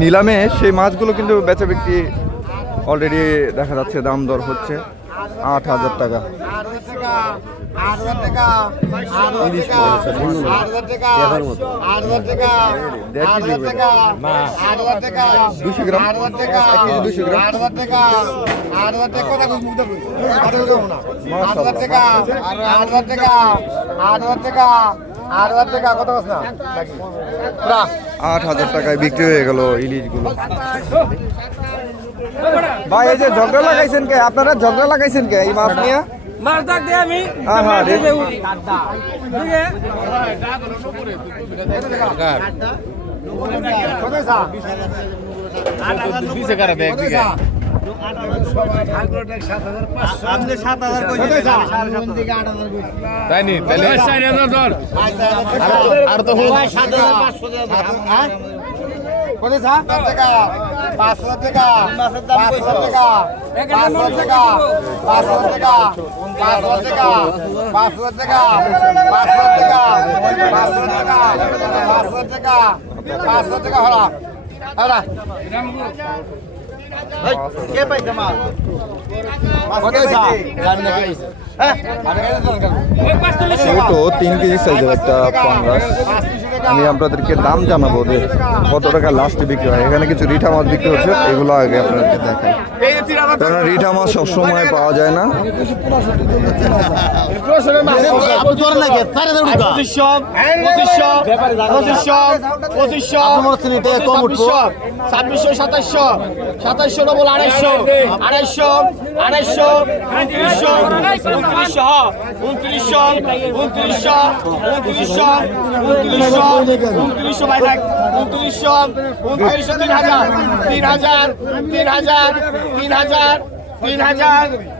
নিলামে সেই মাছগুলো কিন্তু বেচা বিক্রি অলরেডি দেখা যাচ্ছে দাম দর হচ্ছে আট হাজার টাকা দুশো গ্রাম দুশো টাকা টাকা কত না আট হাজার টাকায় বিক্রি হয়ে গেল ইলিশগুলো ভাই এই যে ঝগড়া লাগাইছেন কে আপনারা ঝগড়া লাগাইছেন কে এই মাছ নিয়ে মাছ ডাক দে আমি হ্যাঁ, হ্যাঁ, রে। বুঝে তাইনি তাহলে আর তো পাঁচশো টাকা পাঁচশো টাকা পাঁচশো টাকা পাঁচশো টাকা পাঁচশো টাকা পাঁচশো টাকা পাঁচশো টাকা পাঁচশো টাকা পাঁচশো টাকা পাঁচশো টাকা হরা হরা কে পাইছে কে পাইছে হ্যাঁ? ছোট তিন কেজি সাইজের একটা পাঙ্গাস আমি আপনাদেরকে দাম জানাব যে কত টাকা লাস্টে বিক্রি হয়। এখানে কিছু রিঠা মাছ বিক্রি হচ্ছে এগুলো আগে আপনাদেরকে দেখাই। কারণ রিঠা মাছ সবসময় পাওয়া যায় না। তোর না। কে চারে দাও ঢুকা 2500 2500 2500 তোমার চিনি তে কম উঠবো 2600 2700 2700 ডবল 2800 2800 2800 2900 2900 2900 2900 ভাই দেখ 2900 2900 3000 3000 3000 3000 3000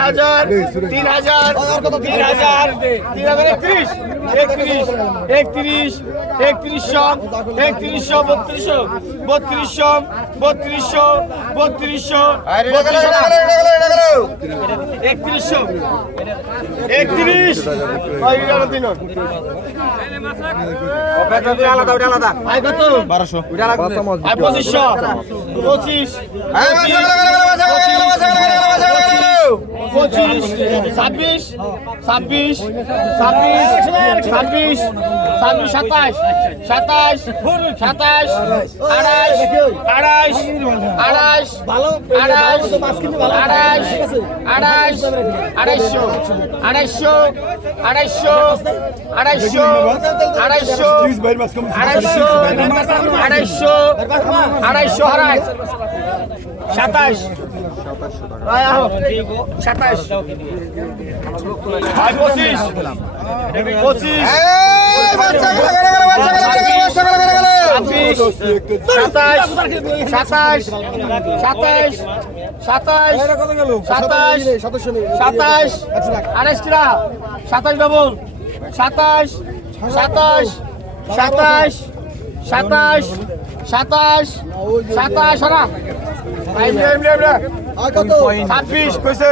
হাজার তিন হাজার তিন হাজার তিন হাজার একত্রিশ একত্রিশ একত্রিশ একত্রিশশো একত্রিশশো বত্রিশশো বত্রিশশো বত্রিশশো বত্রিশশো একত্রিশশো একত্রিশ। বারোশো। পঁচিশশো। পঁচিশ পঁচিশ ছাব্বিশ ছাব্বিশ ছাব্বিশ ছাব্বিশ ছাব্বিশ, সাতাশ সাতাশ সাতাশ, আড়াইশ আড়াইশ আড়াইশ আড়াইশ আড়াইশ আড়াইশ আড়াইশো আড়াইশো আড়াইশো আড়াইশো আড়াইশো আড়াইশো আড়াইশো আড়াইশো সাতাশ। সাতাইশ সাতাইশ সাতাইশ সাতাইশ সাতাইশ সাতাইশ আড়াইশটা সাতাইশ ডবল সাতাইশ সাতাইশ সাতাইশ সাতাইশ সাতাশ সাতাশ ছাব্বিশ কইছে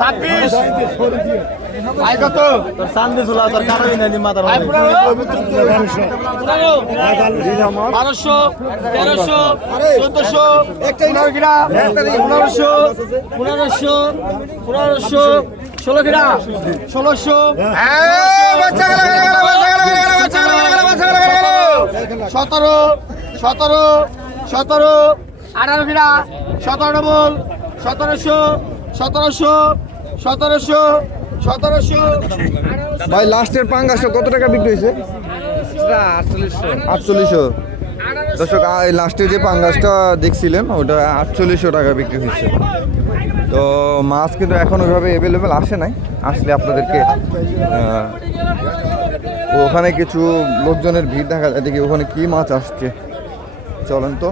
ছাব্বিশ। আয় কত? আয় পনেরো পনেরো বারোশো তেরোশো চোদ্দশো পনেরো কিরা পনেরোশো পনেরোশো পনেরোশো ষোলো কিরা ষোলোশো। সতেরো সতেরো সতেরো আঠারো কিরা সতেরো ডবল সতেরোশো সতেরোশো সতেরোশো সতেরোশো। ভাই লাস্টের পাঙ্গাসটা কত টাকা বিক্রি হয়েছে? আটচল্লিশশো। দর্শক লাস্টের যে পাঙ্গাসটা দেখছিলেন ওটা আটচল্লিশশো টাকা বিক্রি হয়েছে। তো মাছ কিন্তু এখন ওইভাবে অ্যাভেলেবেল আসে নাই। আসলে আপনাদেরকে ওখানে কিছু লোকজনের ভিড় দেখা যায়। দেখি ওখানে কি মাছ আসছে। চলেন তো।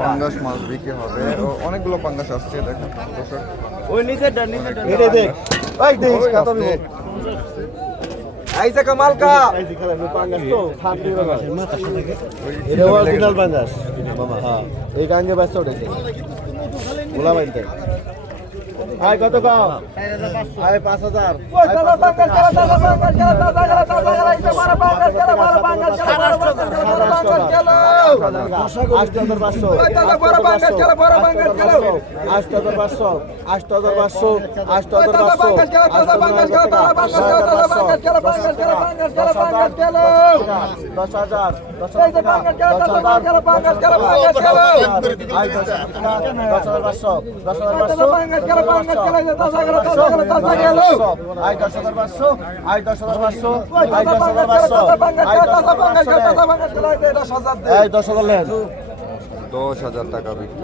পাঙ্গাস মাছ বিক্রি হবে। অনেকগুলো পাঙ্গাস আসছে দেখেন কামাল কা হ্যাঁ, এই গাঙ্গে বাসটা উঠেছে গোলাবাইতে। বাইতে আয় কত কম আয় পাঁচ হাজার দশ হাজার দশ হাজার দশ হাজার দশ হাজার পাঁচশো দশ হাজার পাঁচশো আয় দশ হাজার টাকা বিক্রি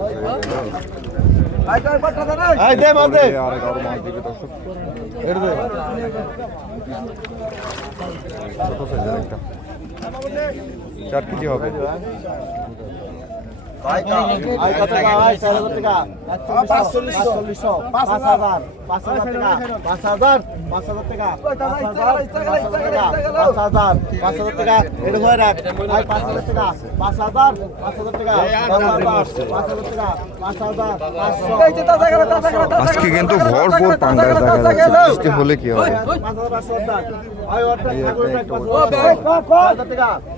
চার কেজি হবে। আজকে কিন্তু ভরপুর পাঙ্গাস দেখা যাচ্ছে বৃষ্টি হলে কি হবে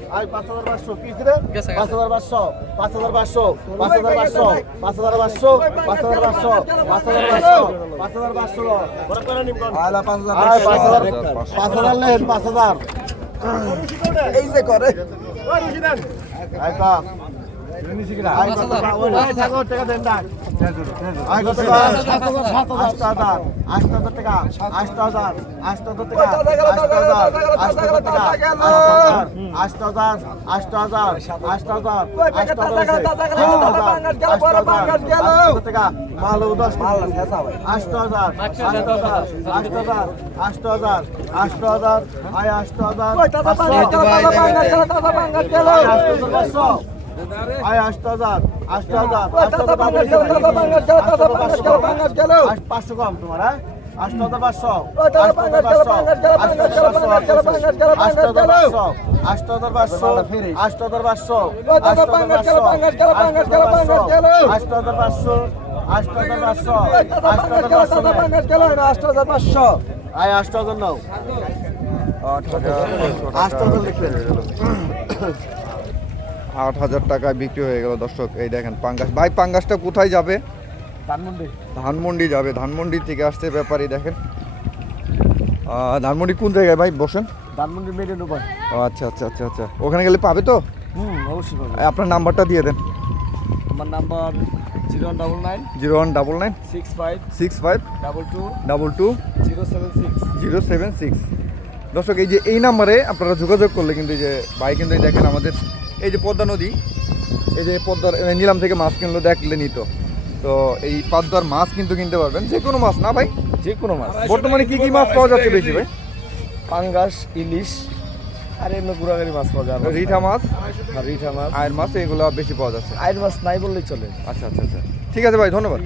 অর্ধেক পাঁচ হাজার পাঁচশো কি রে পাঁচ হাজার পাঁচশো পাঁচ হাজার পাঁচশো পাঁচ হাজার পাঁচশো পাঁচ হাজার পাঁচশো পাঁচ হাজার পাঁচশো পাঁচ হাজার পাঁচশো পাঁচ হাজার পাঁচশো পাঁচ হাজার পাঁচ হাজার লেন পাঁচ হাজার এই যে করে টাকা দেন না আয় আষ্ট হাজার আয় আষ্ট হাজার আয় আসতে হাজার আসতে হাজার পাঁচশো কম তোমার হ্যাঁ আষ্ট হাজার পাঁচশো আষ্ট হাজার পাঁচশো আষ্ট হাজার পাঁচশো আষ্ট হাজার পাঁচশো আষ্ট হাজার পাঁচশো আষ্ট হাজার পাঁচশো আষ্ট হাজার পাঁচশো আয় আষ্ট হাজার নাও আষ্ট হাজার লিখবেন আট হাজার টাকায় বিক্রি হয়ে গেল দর্শক। এই দেখেন পাঙ্গাস। ভাই পাঙ্গাসটা কোথায় যাবে? ধানমন্ডি। ধানমন্ডি যাবে। ধানমন্ডি থেকে আসছে ব্যাপারী দেখেন। ধানমন্ডি কোন জায়গায় ভাই? বসেন। ধানমন্ডি মেডেন ও আচ্ছা আচ্ছা আচ্ছা আচ্ছা। ওখানে গেলে পাবে তো? হুম অবশ্যই পাবে। আপনার নাম্বারটা দিয়ে দেন। আমার number zero one double nine. Zero one double nine. Six five. Six five. Double two. Double two. Zero seven six. Zero seven six. দর্শক এই যে এই নাম্বারে আপনারা যোগাযোগ করলে কিন্তু এই যে ভাই কিন্তু দেখেন আমাদের এই যে পদ্মা নদী এই যে পদ্মার নিলাম থেকে মাছ কিনলো দেখলে নিত। তো এই পদ্মার মাছ কিন্তু কিনতে পারবেন যে কোনো মাছ না ভাই? যে কোনো মাছ। বর্তমানে কি কি মাছ পাওয়া যাচ্ছে বেশি ভাই? পাঙ্গাস ইলিশ আর এমনি গুড়াগাড়ি মাছ পাওয়া যায় রিঠা মাছ আর রিঠা মাছ। আয়ের মাছ এগুলো বেশি পাওয়া যাচ্ছে। আইর মাছ নাই বললেই চলে। আচ্ছা আচ্ছা আচ্ছা। ঠিক আছে ভাই ধন্যবাদ।